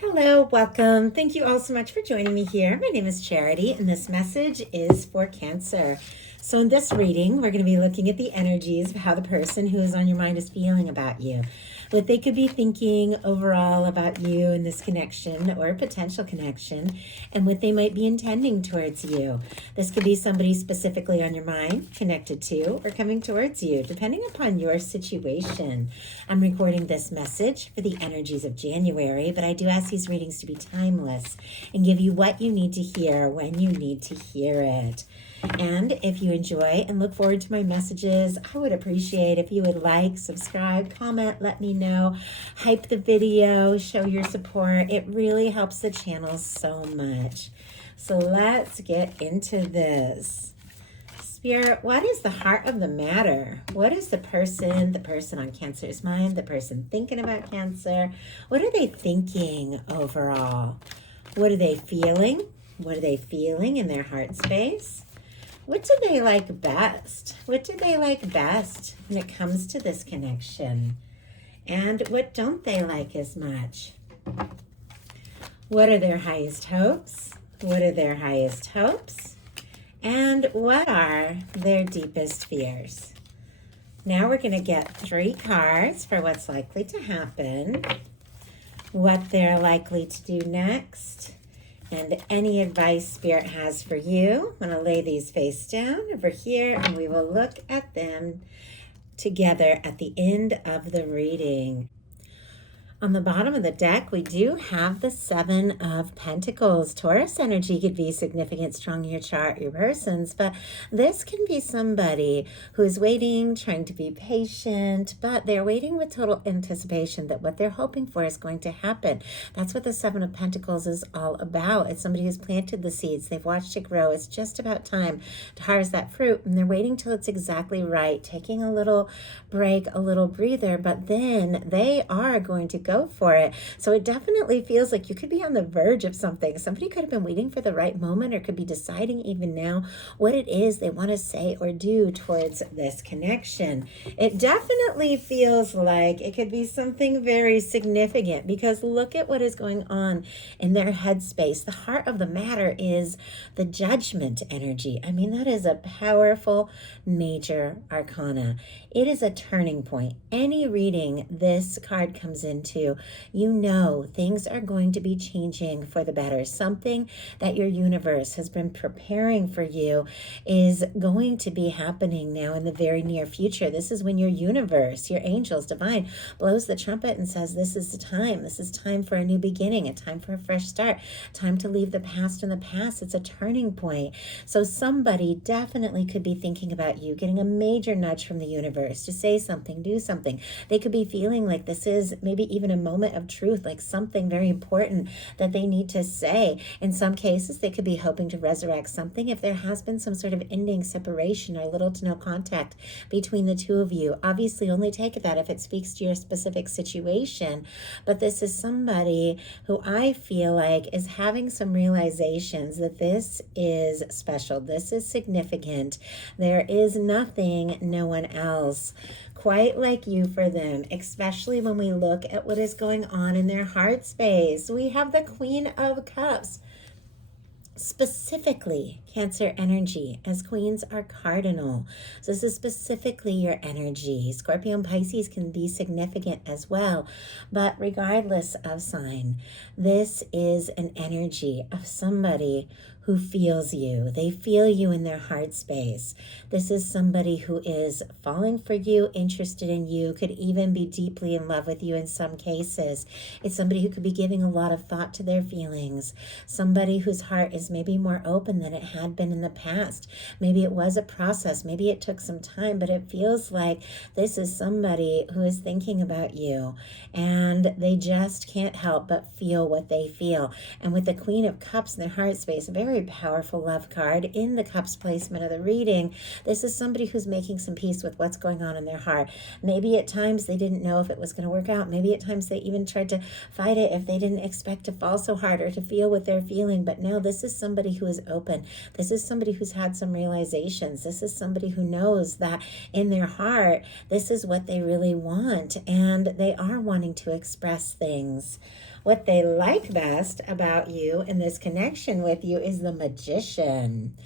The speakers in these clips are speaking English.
Hello, welcome. Thank you all so much for joining me here. My name is Charity, and this message is for Cancer. So, in this reading, we're going to be looking at the energies of how the person who is on your mind is feeling about you, what they could be thinking overall about you and this connection or potential connection, and what they might be intending towards you. This could be somebody specifically on your mind, connected to, or coming towards you, depending upon your situation. I'm recording this message for the energies of January, but I do ask these readings to be timeless and give you what you need to hear when you need to hear it. And if you enjoy and look forward to my messages, I would appreciate if you would like, subscribe, comment, let me know, hype the video, show your support. It really helps the channel so much. So let's get into this. Spirit, what is the heart of the matter? What is the person on Cancer's mind, the person thinking about Cancer? What are they thinking overall? What are they feeling? What are they feeling in their heart space? What do they like best? What do they like best when it comes to this connection? And what don't they like as much? What are their highest hopes? What are their highest hopes? And what are their deepest fears? Now we're going to get 3 cards for what's likely to happen, what they're likely to do next, and any advice Spirit has for you. I'm going to lay these face down over here, and we will look at them together at the end of the reading. On the bottom of the deck, we do have the 7 of Pentacles. Taurus energy could be significant, strong in your chart, your person's, but this can be somebody who is waiting, trying to be patient, but they're waiting with total anticipation that what they're hoping for is going to happen. That's what the 7 of Pentacles is all about. It's somebody who's planted the seeds. They've watched it grow. It's just about time to harvest that fruit, and they're waiting till it's exactly right, taking a little break, a little breather, but then they are going to go for it. So it definitely feels like you could be on the verge of something. Somebody could have been waiting for the right moment or could be deciding even now what it is they want to say or do towards this connection. It definitely feels like it could be something very significant because look at what is going on in their headspace. The heart of the matter is the Judgment energy. I mean, that is a powerful major arcana. It is a turning point. Any reading this card comes into, you know things are going to be changing for the better. Something that your universe has been preparing for you is going to be happening now in the very near future. This is when your universe, your angels, divine, blows the trumpet and says, this is the time. This is time for a new beginning, a time for a fresh start, time to leave the past in the past. It's a turning point. So somebody definitely could be thinking about you, getting a major nudge from the universe to say something, do something. They could be feeling like this is maybe even a moment of truth, like something very important that they need to say. In some cases, they could be hoping to resurrect something if there has been some sort of ending, separation, or little to no contact between the two of you. Obviously, only take that if it speaks to your specific situation. But this is somebody who I feel like is having some realizations that this is special. This is significant. There is nothing, no one else quite like you for them, especially when we look at what is going on in their heart space. We have the Queen of Cups. Specifically, Cancer energy, as queens are cardinal. So this is specifically your energy. Scorpio and Pisces can be significant as well. But regardless of sign, this is an energy of somebody who feels you. They feel you in their heart space. This is somebody who is falling for you, interested in you, could even be deeply in love with you in some cases. It's somebody who could be giving a lot of thought to their feelings. Somebody whose heart is maybe more open than it had been in the past. Maybe it was a process. Maybe it took some time, but it feels like this is somebody who is thinking about you and they just can't help but feel what they feel. And with the Queen of Cups in their heart space, a very powerful love card in the Cups placement of the reading, this is somebody who's making some peace with what's going on in their heart. Maybe at times they didn't know if it was going to work out. Maybe at times they even tried to fight it if they didn't expect to fall so hard or to feel what they're feeling. But no, this is somebody who is open. This is somebody who's had some realizations. This is somebody who knows that in their heart, this is what they really want, and they are wanting to express things. What they like best about you and this connection with you is the Magician.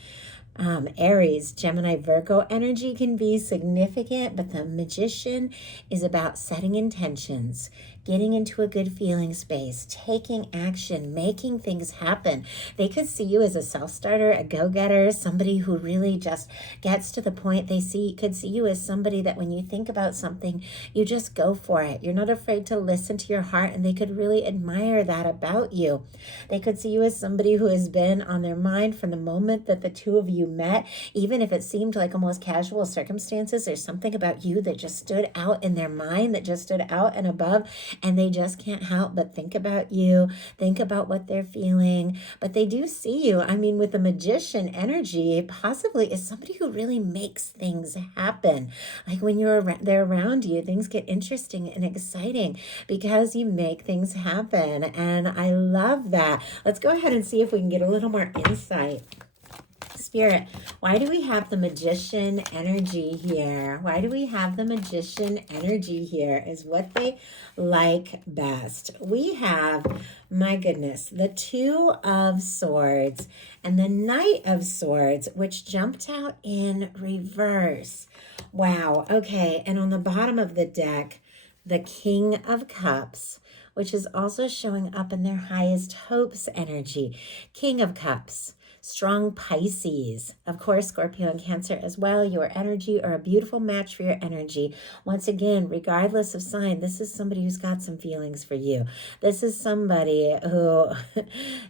Aries, Gemini, Virgo energy can be significant, but the Magician is about setting intentions, getting into a good feeling space, taking action, making things happen. They could see you as a self-starter, a go-getter, somebody who really just gets to the point. Could see you as somebody that when you think about something, you just go for it. You're not afraid to listen to your heart, and they could really admire that about you. They could see you as somebody who has been on their mind from the moment that the two of you met, even if it seemed like almost casual circumstances. There's something about you that just stood out in their mind, that just stood out and above, and they just can't help but think about you, think about what they're feeling. But they do see you, I mean, with the Magician energy, possibly is somebody who really makes things happen. Like when they're around you, things get interesting and exciting because you make things happen. And I love that. Let's go ahead and see if we can get a little more insight. Spirit, why do we have the Magician energy here? Why do we have the Magician energy here is what they like best. We have, my goodness, the Two of Swords and the Knight of Swords, which jumped out in reverse. Wow. Okay. And on the bottom of the deck, the King of Cups, which is also showing up in their highest hopes energy. King of Cups. Strong Pisces, of course, Scorpio and Cancer as well. Your energy or a beautiful match for your energy. Once again, regardless of sign, this is somebody who's got some feelings for you. This is somebody who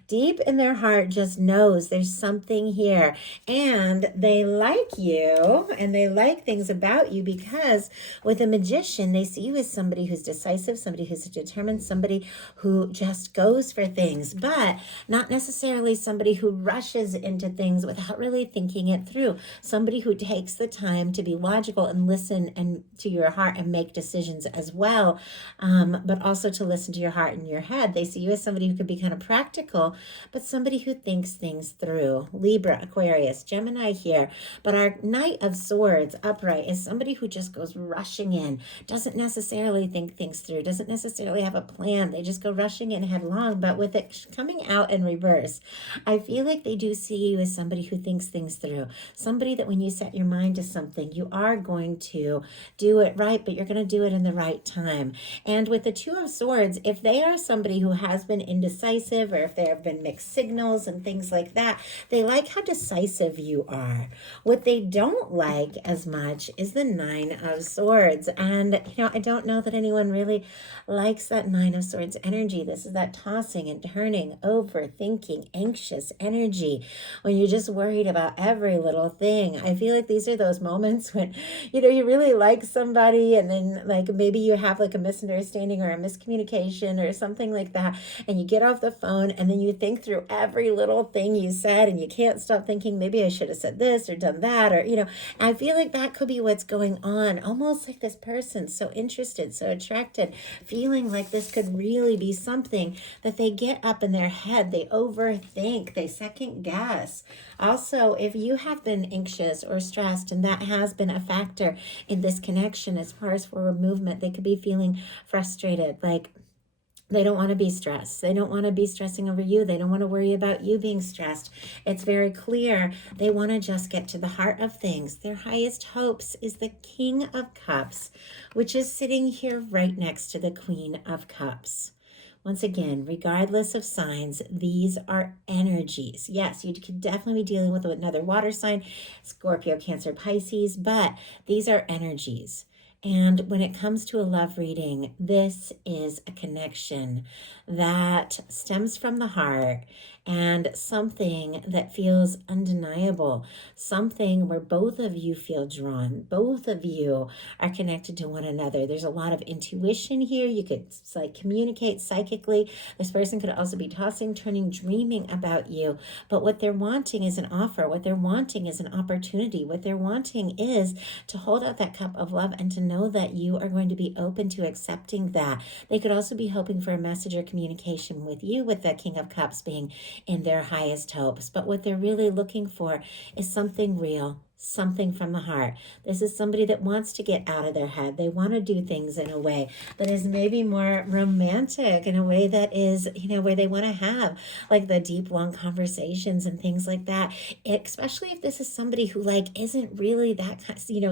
deep in their heart just knows there's something here, and they like you and they like things about you because with a Magician, they see you as somebody who's decisive, somebody who's determined, somebody who just goes for things, but not necessarily somebody who rushes into things without really thinking it through. Somebody who takes the time to be logical and listen and to your heart and make decisions as well, but also to listen to your heart and your head. They see you as somebody who could be kind of practical, but somebody who thinks things through. Libra, Aquarius, Gemini here. But our Knight of Swords upright is somebody who just goes rushing in, doesn't necessarily think things through, doesn't necessarily have a plan. They just go rushing in headlong. But with it coming out in reverse, I feel like they do see you as somebody who thinks things through. Somebody that when you set your mind to something, you are going to do it right, but you're going to do it in the right time. And with the Two of Swords, if they are somebody who has been indecisive, or if there have been mixed signals and things like that, they like how decisive you are. What they don't like as much is the Nine of Swords. And, I don't know that anyone really likes that Nine of Swords energy. This is that tossing and turning, overthinking, anxious energy when you're just worried about every little thing. I feel like these are those moments when, you really like somebody, and then like maybe you have like a misunderstanding or a miscommunication or something like that, and you get off the phone and then you think through every little thing you said, and you can't stop thinking, maybe I should have said this or done that, or, I feel like that could be what's going on. Almost like this person so interested, so attracted, feeling like this could really be something that they get up in their head. They overthink, they second guess. Also, if you have been anxious or stressed, and that has been a factor in this connection as far as forward movement, they could be feeling frustrated, like they don't want to be stressed. They don't want to be stressing over you. They don't want to worry about you being stressed. It's very clear. They want to just get to the heart of things. Their highest hopes is the King of Cups, which is sitting here right next to the Queen of Cups. Once again, regardless of signs, these are energies. Yes, you could definitely be dealing with another water sign, Scorpio, Cancer, Pisces, but these are energies. And when it comes to a love reading, this is a connection that stems from the heart and something that feels undeniable, something where both of you feel drawn, both of you are connected to one another. There's a lot of intuition here. You could communicate psychically. This person could also be tossing, turning, dreaming about you. But what they're wanting is an offer. What they're wanting is an opportunity. What they're wanting is to hold out that cup of love and to know that you are going to be open to accepting that. They could also be hoping for a message or communication with you, with the King of Cups being in their highest hopes. But what they're really looking for is something real, something from the heart. This is somebody that wants to get out of their head. They want to do things in a way that is maybe more romantic, in a way that is, where they want to have like the deep, long conversations and things like that. Especially if this is somebody who like isn't really that,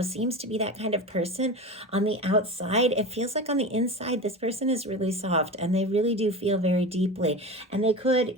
seems to be that kind of person on the outside. It feels like on the inside, this person is really soft and they really do feel very deeply. And they could,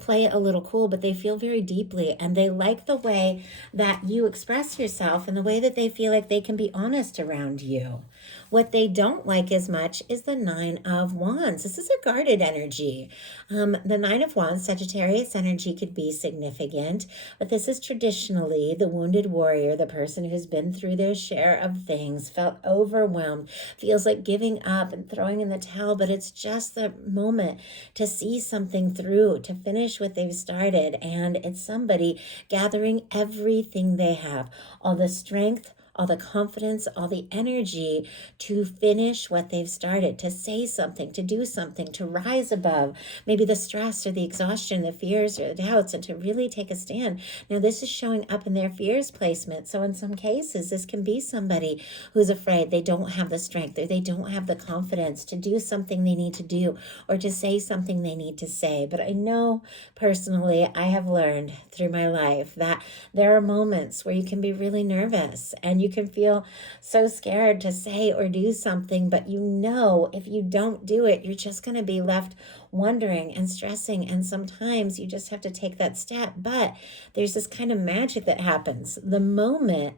play it a little cool, but they feel very deeply and they like the way that you express yourself and the way that they feel like they can be honest around you. What they don't like as much is the Nine of Wands. This is a guarded energy. The Nine of Wands, Sagittarius energy could be significant, but this is traditionally the wounded warrior, the person who's been through their share of things, felt overwhelmed, feels like giving up and throwing in the towel, but it's just the moment to see something through, to finish what they've started. And it's somebody gathering everything they have, all the strength, all the confidence, all the energy to finish what they've started, to say something, to do something, to rise above maybe the stress or the exhaustion, the fears or the doubts, and to really take a stand. Now, this is showing up in their fears placement. So in some cases, this can be somebody who's afraid they don't have the strength or they don't have the confidence to do something they need to do or to say something they need to say. But I know personally, I have learned through my life that there are moments where you can be really nervous and you can feel so scared to say or do something, but if you don't do it, you're just going to be left wondering and stressing. And sometimes you just have to take that step. But there's this kind of magic that happens the moment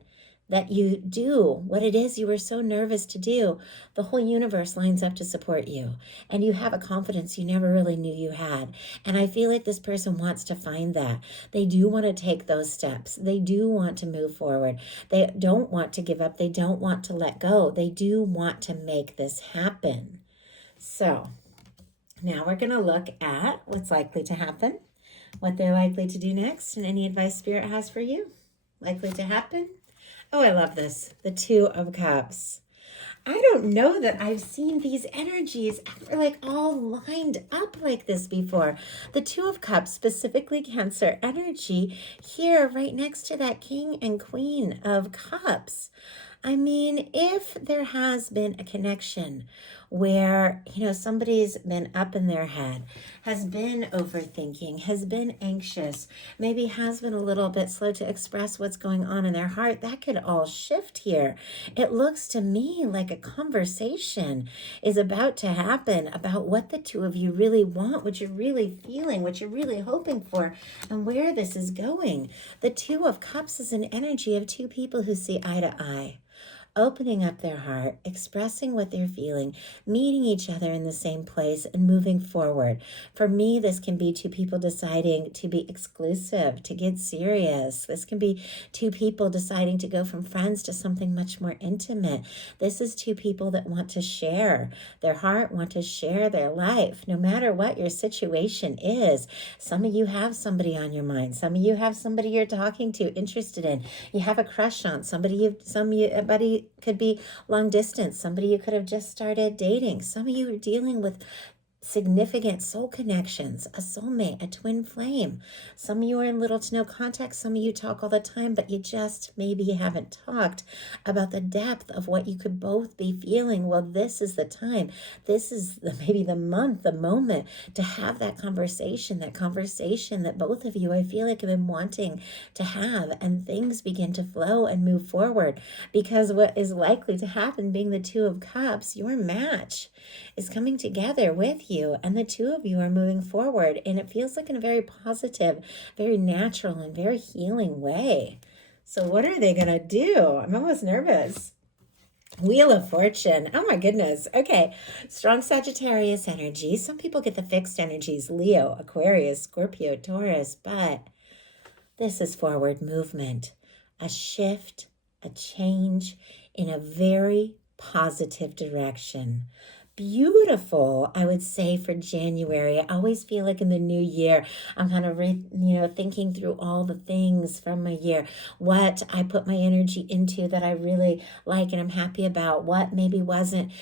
that you do what it is you were so nervous to do. The whole universe lines up to support you, and you have a confidence you never really knew you had. And I feel like this person wants to find that. They do want to take those steps. They do want to move forward. They don't want to give up. They don't want to let go. They do want to make this happen. So now we're going to look at what's likely to happen, what they're likely to do next, and any advice Spirit has for you. Likely to happen. Oh, I love this. The Two of Cups. I don't know that I've seen these energies ever like all lined up like this before. The Two of Cups, specifically Cancer energy, here right next to that King and Queen of Cups. I mean, if there has been a connection where, somebody's been up in their head, has been overthinking, has been anxious, maybe has been a little bit slow to express what's going on in their heart, that could all shift here. It looks to me like a conversation is about to happen about what the two of you really want, what you're really feeling, what you're really hoping for, and where this is going. The Two of Cups is an energy of two people who see eye to eye, opening up their heart, expressing what they're feeling, meeting each other in the same place and moving forward. For me, this can be two people deciding to be exclusive, to get serious. This can be two people deciding to go from friends to something much more intimate. This is two people that want to share their heart, want to share their life, no matter what your situation is. Some of you have somebody on your mind. Some of you have somebody you're talking to, interested in. You have a crush on somebody. Somebody could be long distance. Somebody you could have just started dating. Some of you are dealing with significant soul connections, a soulmate, a twin flame. Some of you are in little to no contact. Some of you talk all the time, but you just maybe haven't talked about the depth of what you could both be feeling. Well, this is the time. This is maybe the month, the moment to have that conversation that both of you, I feel like, have been wanting to have, and things begin to flow and move forward. Because what is likely to happen, being the Two of Cups, your match is coming together with you, and the two of you are moving forward, and it feels like in a very positive, very natural, and very healing way. So what are they gonna do? I'm almost nervous. Wheel of Fortune. Oh my goodness. Okay. Strong Sagittarius energy. Some people get the fixed energies, Leo, Aquarius, Scorpio, Taurus, but this is forward movement, a shift, a change in a very positive direction. beautiful, I would say, for January. I always feel like in the new year, I'm kind of, thinking through all the things from my year, what I put my energy into that I really like and I'm happy about, what maybe wasn't,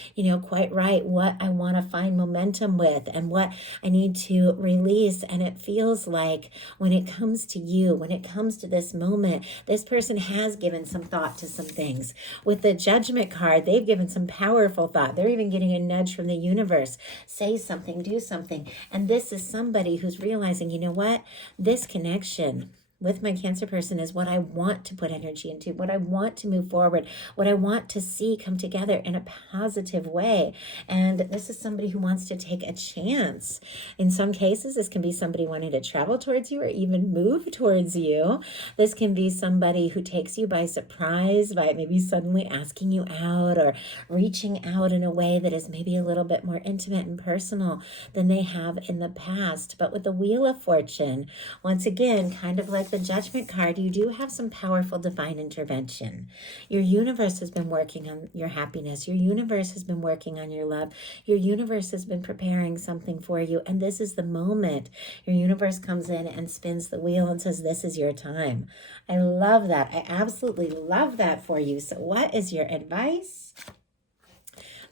quite right, what I want to find momentum with, and what I need to release. And it feels like when it comes to you, when it comes to this moment, this person has given some thought to some things. With the Judgment card, they've given some powerful thought. They're even getting a nudge from the universe. Say something, do something. And this is somebody who's realizing, you know what? This connection with my Cancer person is what I want to put energy into, what I want to move forward, what I want to see come together in a positive way. And this is somebody who wants to take a chance. In some cases, this can be somebody wanting to travel towards you or even move towards you. This can be somebody who takes you by surprise by maybe suddenly asking you out or reaching out in a way that is maybe a little bit more intimate and personal than they have in the past. But with the Wheel of Fortune, once again, kind of like the Judgment card, you do have some powerful divine intervention. Your universe has been working on your happiness. Your universe has been working on your love. Your universe has been preparing something for you. And this is the moment your universe comes in and spins the wheel and says, this is your time. I love that. I absolutely love that for you. So what is your advice?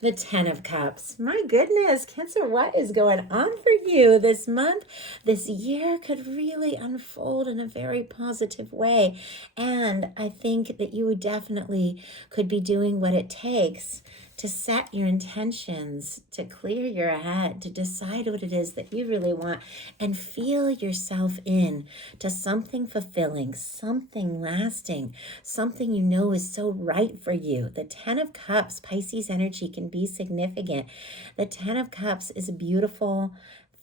The Ten of Cups. My goodness, Cancer, what is going on for you this month? This year could really unfold in a very positive way. And I think that you definitely could be doing what it takes to set your intentions, to clear your head, to decide what it is that you really want, and feel yourself in to something fulfilling, something lasting, something you know is so right for you. The Ten of Cups, Pisces energy can be significant. The Ten of Cups is a beautiful,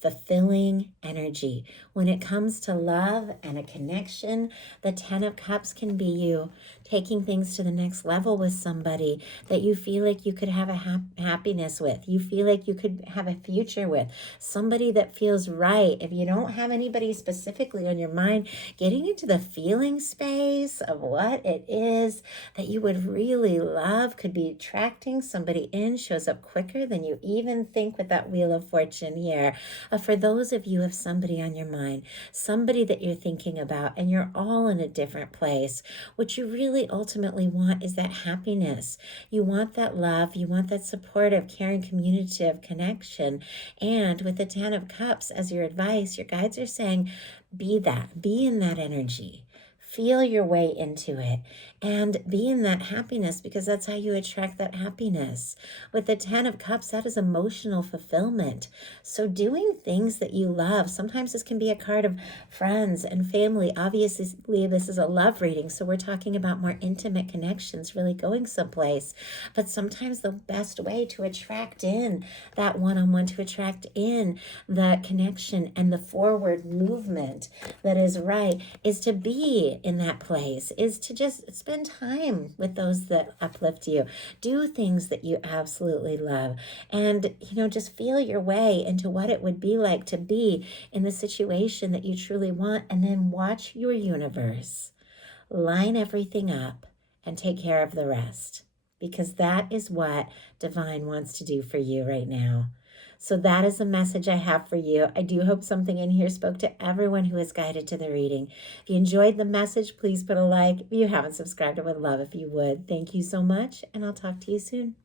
fulfilling energy. When it comes to love and a connection, the Ten of Cups can be you taking things to the next level with somebody that you feel like you could have a happiness with. You feel like you could have a future with. Somebody that feels right. If you don't have anybody specifically on your mind, getting into the feeling space of what it is that you would really love could be attracting somebody in, shows up quicker than you even think with that Wheel of Fortune here. For those of you have somebody on your mind, somebody that you're thinking about, and you're all in a different place, what you really ultimately want is that happiness. You want that love. You want that supportive, caring, communicative connection. And with the Ten of Cups as your advice, your guides are saying, be that. Be in that energy. Feel your way into it and be in that happiness, because that's how you attract that happiness. With the Ten of Cups, that is emotional fulfillment. So doing things that you love, sometimes this can be a card of friends and family. Obviously, this is a love reading, so we're talking about more intimate connections, really going someplace. But sometimes the best way to attract in that one-on-one, to attract in the connection and the forward movement that is right, is to be in that place, is to just spend time with those that uplift you. Do things that you absolutely love. And, just feel your way into what it would be like to be in the situation that you truly want. And then watch your universe line everything up and take care of the rest. Because that is what Divine wants to do for you right now. So that is the message I have for you. I do hope something in here spoke to everyone who is guided to the reading. If you enjoyed the message, please put a like. If you haven't subscribed, I would love if you would. Thank you so much, and I'll talk to you soon.